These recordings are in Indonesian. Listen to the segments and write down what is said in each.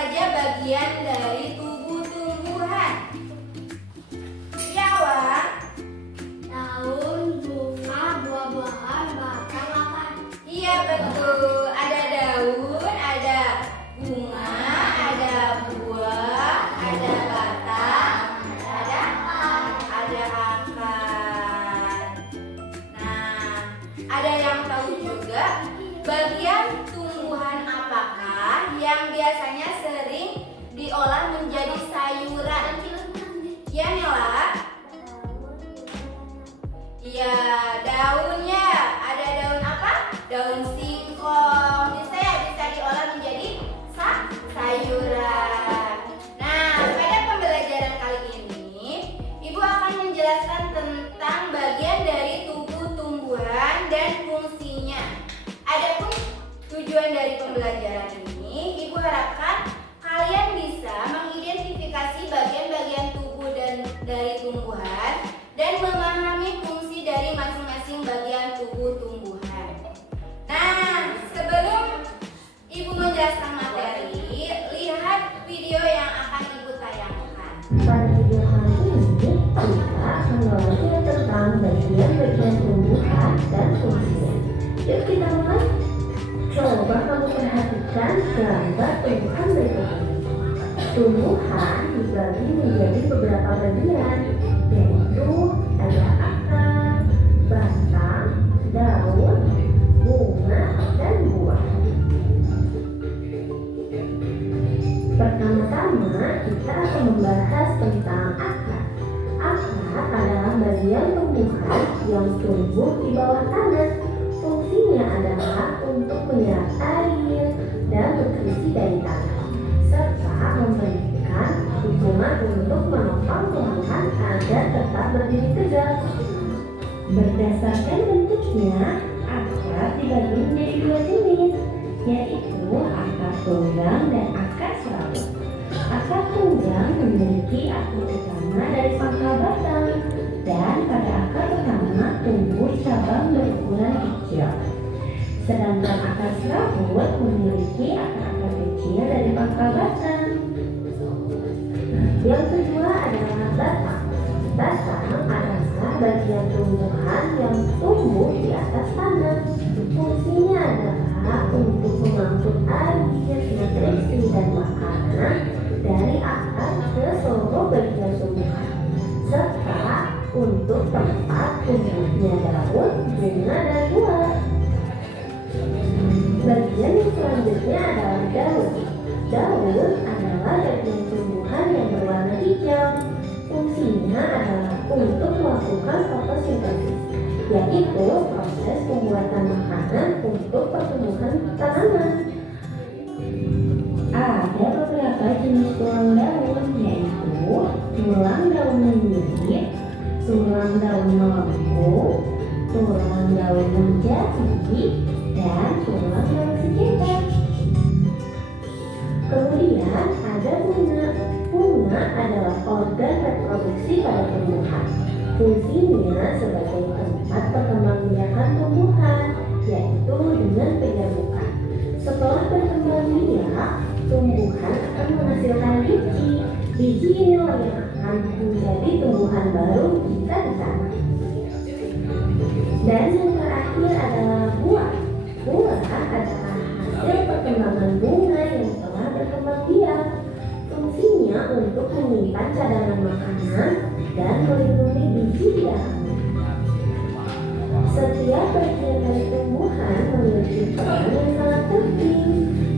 saja bagian dari tubuh tumbuhan? Ya, Wan. Daun, bunga, buah-buahan, batang, akar. Iya, betul. Ada daun, ada bunga, ada buah, ada batang, ada akar. Nah, ada yang tahu juga bagian tumbuhan apakah yang biasanya sering diolah menjadi sayuran? Ya, Nela? Iya, daunnya. Ada daun apa? Daun singkong. Bisa diolah menjadi sayuran. Nah, pada pembelajaran kali ini, Ibu akan menjelaskan tentang bagian dari tubuh tumbuhan dan fungsinya. Adapun tujuan dari pembelajaran ini, Ibu harapkan kalian bisa mengidentifikasi bagian-bagian tubuh dan dari tumbuhan dan memahami fungsi dari masing-masing bagian tubuh tumbuhan. Nah, sebelum Ibu menjelaskan materi, lihat video yang akan Ibu tayangkan. Pada video kali ini, kita akan belajar tentang bagian-bagian tumbuhan dan fungsinya. Yuk kita mulai. Coba kamu perhatikan gambar tumbuhan berikut ini. Tumbuhan dibagi menjadi beberapa bagian, yaitu ada akar, batang, daun, bunga, dan buah. Pertama-tama kita akan membahas tentang akar. Akar adalah bagian tumbuhan yang tumbuh di bawah tanah. Fungsinya adalah untuk menyerap air dan nutrisi dari tanah, serta memberikan dukungan untuk menopang tumbuhan agar tetap berdiri tegak. Berdasarkan bentuknya, akar dibagi menjadi dua jenis, yaitu akar tunggang dan akar serabut. Akar tunggang memiliki akar utama dari pangkal batang, dan pada akar utama tumbuh cabang berukuran kecil. Sedangkan akar serabut memiliki akar-akar kecil dari pangkal batang. Yang kedua adalah batang. Batang adalah bagian tumbuhan yang tumbuh di atas tanah. Fungsinya adalah untuk mengangkut air, nutrisi, dan makanan dari akar ke seluruh bagian tumbuhan, serta untuk tempat tumbuhnya daun, bunga, dan buah. Bagian yang selanjutnya adalah daun. Daun adalah bagian tumbuhan yang berwarna hijau. Fungsinya adalah untuk melakukan fotosintesis, yaitu proses pembuatan makanan untuk pertumbuhan tanaman. Ada beberapa jenis tulang daun, yaitu tulang daun menyirip, tulang daun melengkung, tulang daun menjadi, dan tulang daun sejajar. Kemudian ada bunga. Bunga adalah organ reproduksi pada tumbuhan. Fungsinya sebagai tempat perkembangbiakan tumbuhan, yaitu dengan penyabukan. Setelah berkembang biak, tumbuhan akan menghasilkan biji. Biji inilah yang akan menjadi tumbuhan baru jika ditanam. Dan yang terakhir adalah buah. Buah adalah hasil perkembangan bunga yang telah berkembang biak. Fungsinya untuk menyimpan cadangan makanan dan melindungi biji di dalamnya. Setiap bagian dari tumbuhan memiliki peran yang sangat penting.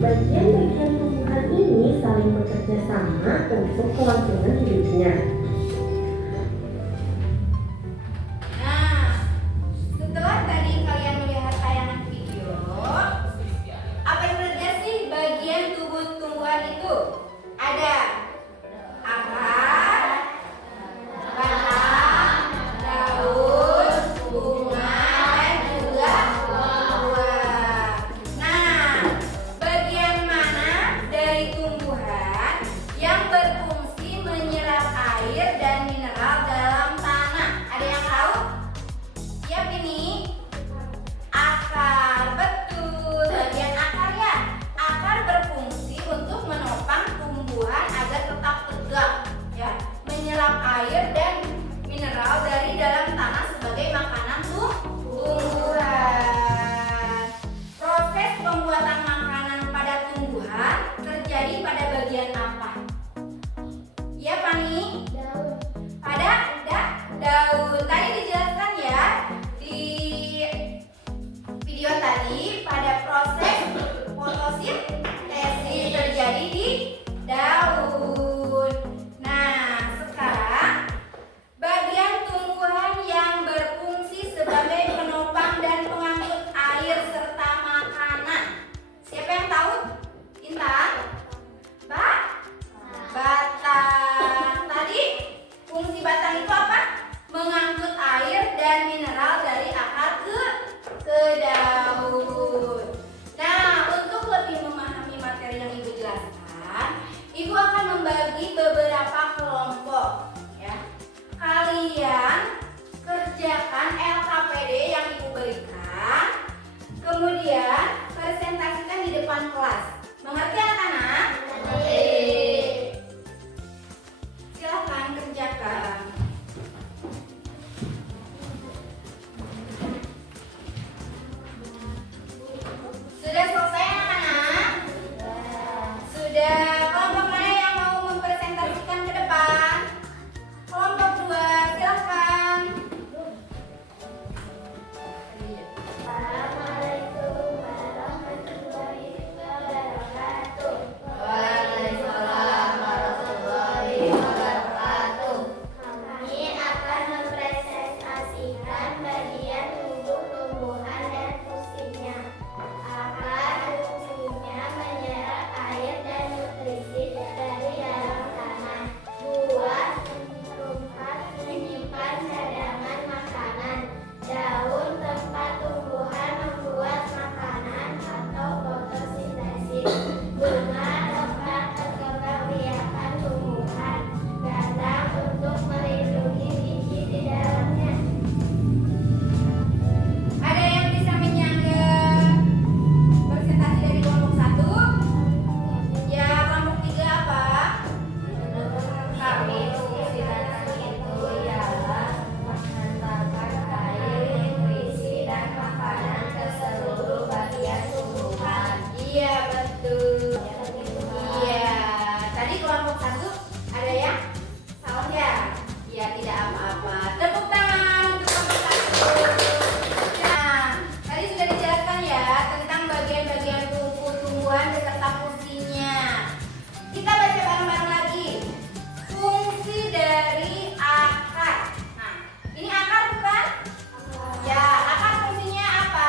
Bagian-bagian tumbuhan ini saling bekerja sama untuk kelangsungan hidupnya. Nah, setelah tadi kalian melihat tayangan video, apa saja sih bagian tubuh tumbuhan itu? Ada akar, batang, daun, bunga, dan juga buah. Nah, bagian mana dari tumbuhan yang berfungsi menyerap air dan mineral dalam tanah? Ada yang tahu? Siap ini? Akar, betul. Bagian akar ya. Akar berfungsi untuk menopang Sudah, kelompok mana yang mau mempresentasikan ke depan? Kelompok 2, silakan. Assalamualaikum warahmatullahi wabarakatuh. Waalaikumsalam warahmatullahi wabarakatuh. Kami akan mempresentasikan bagian tubuh tumbuhan dan fungsinya. Akar fungsinya menyerap air dan nutrisi dari dalam tanah. Buah tempat menyimpan cadangan makanan. Daun tempat tumbuhan membuat makanan atau fotosintesis. Bunga tempat berkembang biakan tumbuhan. Batang untuk melindungi biji di dalamnya. Ada yang bisa menyangga presentasi dari kelompok 1? Ya, kelompok 3 apa? Kami fungsi tanah itu ialah mengantarkan air, nutrisi, dan makanan ke seluruh bagian tumbuhan. Iya, betul. Iya, tadi kelompok 1 ada yang salah ya? Ya, tidak apa-apa. Tepuk tangan untuk kelompok 1. Nah, tadi sudah dijelaskan ya tentang bagian-bagian tubuh tumbuhan beserta fungsinya. Kita baca bareng-bareng lagi. Fungsi dari akar. Nah, ini akar bukan? Ya, akar fungsinya apa?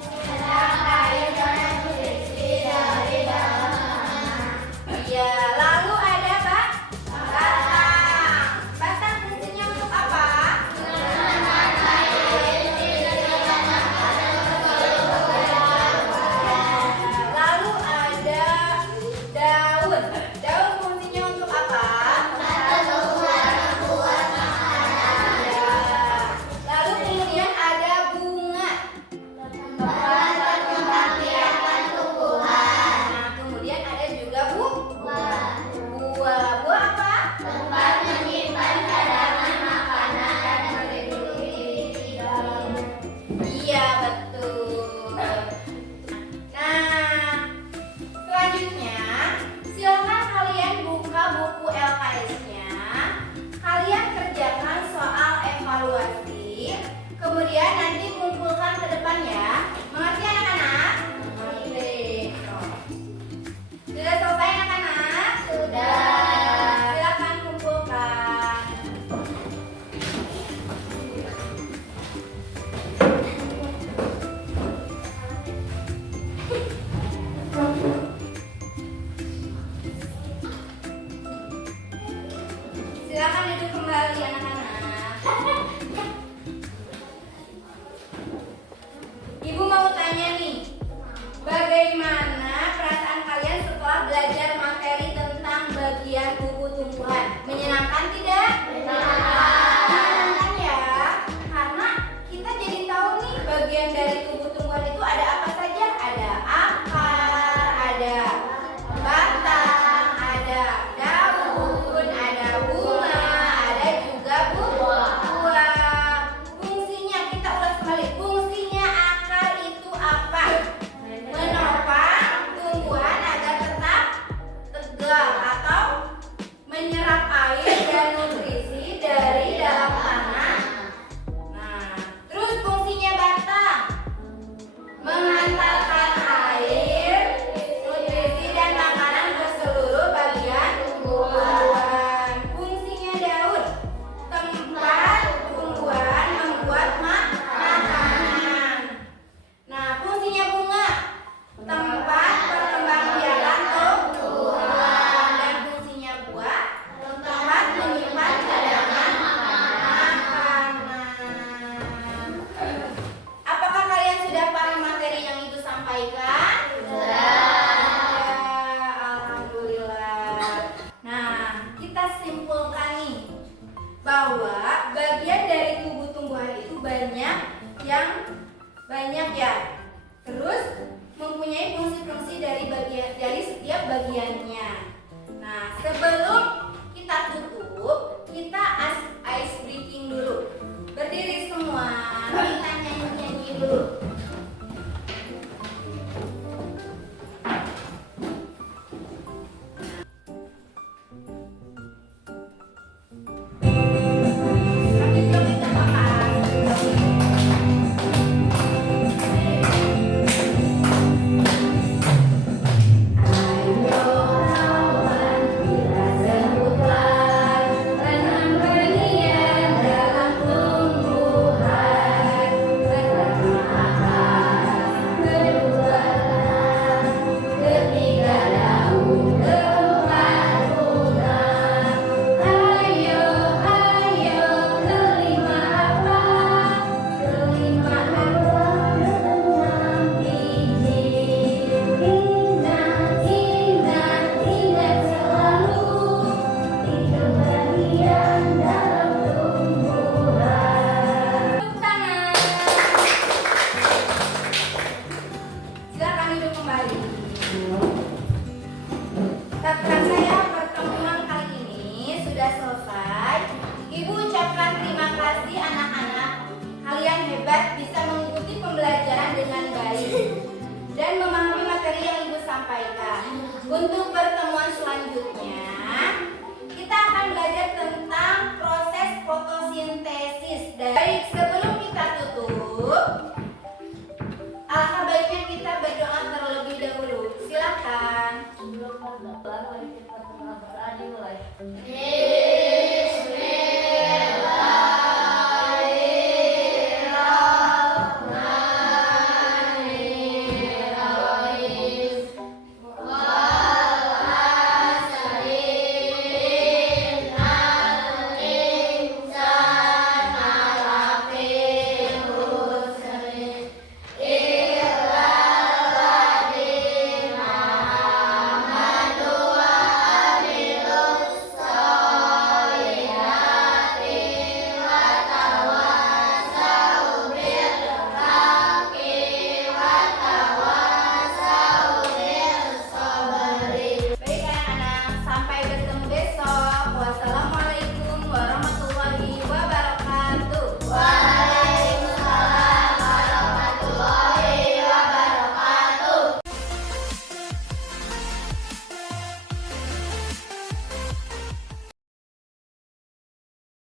Menyerap air dan nutrisi dari dalam tanah. Iya, lalu ada batang. Batang fungsinya untuk apa? Lalu ada daun. Daun fungsinya untuk apa? Ya. Lalu kemudian ada bunga. Nah, kemudian ada juga buah. Buah apa? Tempat menyimpan cadangan makanan dan melindungi diri di dalamnya. Iya, betul. Nah, selanjutnya silakan kalian buka buku LKS-nya. Kalian kerjakan soal evaluasi. Kemudian nanti kumpulkan ke depan ya. Mengerti anak-anak? Oke. Sudah selesai anak-anak? Sudah. Silakan kumpulkan. Silakan duduk kembali anak-anak. Ibu mau tanya nih, bagaimana perasaan kalian setelah belajar materi tentang bagian tubuh tumbuhan? Menyenangkan tidak? Menyenangkan ya, karena kita jadi tahu nih bagian dari tubuh tumbuhan itu ada apa saja. Ada akar, ada batang, ada daun, ada bunga, ada juga buah. Fungsinya kita ulas kembali. Fungsinya akar itu apa? Menopang tumbuhan agar tetap tegak atau menyerap air dan nutrisi dari dalam tanah. Nah, terus fungsinya batang mengantarkan air, nutrisi dan makanan ke seluruh bagian tumbuhan. Fungsinya daun tempat tumbuhan membuat makanan. Nah, fungsinya bunga tempat perkembangbiakan tumbuhan. Dan fungsinya buah tempat menyimpan cadangan makanan. Apakah kalian sudah paham materi yang Ibu sampaikan? Ya, alhamdulillah. Nah, kita simpulkan nih bahwa bagian dari tubuh tumbuhan itu banyak ya. Terus mempunyai fungsi-fungsi dari setiap bagiannya. Nah, sebelum kita tutup, kita ice breaking dulu. Berdiri semua, kita nyanyi-nyanyi dulu. Untuk pertemuan selanjutnya, kita akan belajar tentang proses fotosintesis. Baik, sebelum kita tutup, alangkah baiknya kita berdoa terlebih dahulu. Silakan. Sebelum berdoa, mari kita berdoa dimulai. Baik anak-anak, sampai bertemu